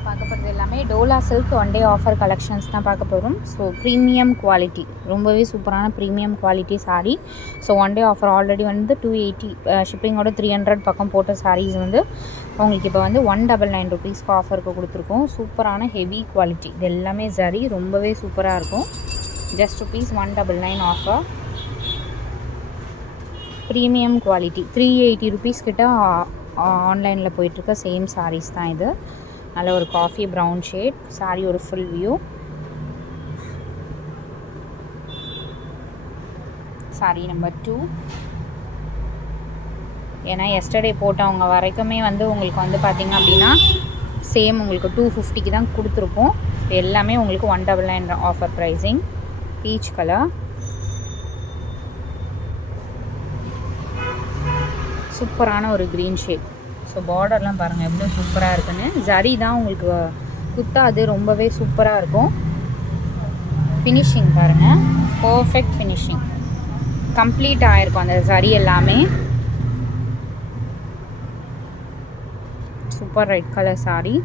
நம்ம பார்க்க போகிறது எல்லாமே Dola silk one day offer collections தான் பார்க்க போகிறோம். ஸோ ப்ரீமியம் குவாலிட்டி, ரொம்பவே சூப்பரான premium quality sari. So one day offer already வந்து 280 ஷிப்பிங்கோட 300 பக்கம் போட்ட சாரீஸ் வந்து உங்களுக்கு இப்போ வந்து 199 ருபீஸ்க்கு ஆஃபருக்கு கொடுத்துருக்கோம். சூப்பரான ஹெவி குவாலிட்டி, இது எல்லாமே சரி ரொம்பவே சூப்பராக இருக்கும். Just rupees 199 offer. Premium quality 380 rupees கிட்ட ஆன்லைனில் போயிட்டுருக்க சேம் சாரீஸ் தான் இது. நல்ல ஒரு காஃபி ப்ரௌன் ஷேட் சாரீ, ஒரு ஃபுல் வியூ. சாரீ நம்பர் 2. ஏன்னா எஸ்டர்டே போட்டவங்க வரைக்குமே வந்து உங்களுக்கு வந்து பார்த்திங்க அப்படின்னா சேம் உங்களுக்கு 250க்கு தான் கொடுத்துருப்போம். இப்போ எல்லாமே உங்களுக்கு 199 ஆஃபர் ப்ரைஸிங். பீச் கலர், சூப்பரான ஒரு க்ரீன் ஷேட். ஸோ பார்டர்லாம் பாருங்கள் எவ்வளோ சூப்பராக இருக்குன்னு. ஜரி தான் உங்களுக்கு குத்தாது, ரொம்பவே சூப்பராக இருக்கும். ஃபினிஷிங் பாருங்கள், பர்ஃபெக்ட் ஃபினிஷிங், கம்ப்ளீட் ஆகிருக்கும் அந்த ஜரி எல்லாமே. Super red colour sari.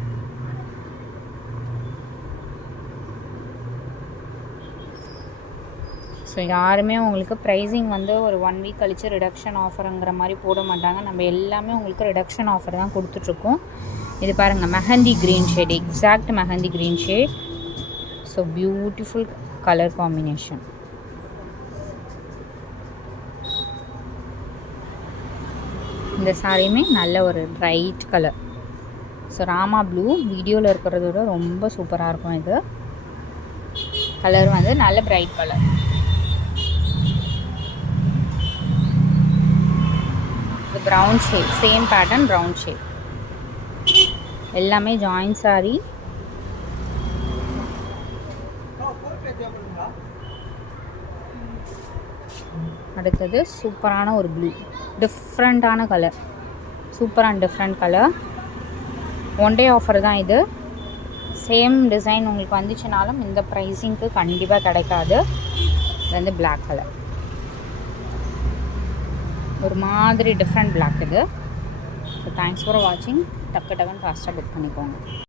So யாருமே உங்களுக்கு ப்ரைஸிங் வந்து ஒரு 1 வீக் கழித்து ரிடக்ஷன் ஆஃபருங்கிற மாதிரி போட மாட்டாங்க. நம்ம எல்லாமே உங்களுக்கு ரிடக்ஷன் ஆஃபர் தான் கொடுத்துட்ருக்கோம். இது பாருங்கள், mehndi green shade, exact mehndi green shade. So beautiful colour combination. இந்த சாரியுமே நல்ல ஒரு bright colour. So Rama blue வீடியோவில் இருக்கிறத விட ரொம்ப சூப்பராக இருக்கும். இது கலர் வந்து நல்ல bright colour. Brown shade, same pattern brown shade. எல்லாமே ஜாயின் சாரி. அடுத்தது சூப்பரான ஒரு ப்ளூ, டிஃப்ரெண்ட்டான colour, super and different colour. One day offer தான் இது. சேம் டிசைன் உங்களுக்கு வந்துச்சுனாலும் இந்த ப்ரைஸிங்க்கு கண்டிப்பாக கிடைக்காது. இது வந்து பிளாக் கலர், ஒரு மாதிரி டிஃப்ரெண்ட் பிளாக் இது. ஸோ தேங்க்ஸ் ஃபார் வாட்சிங். டக்கு டக்குன்னு ஃபாஸ்ட்டாக புக் பண்ணிக்கோங்க.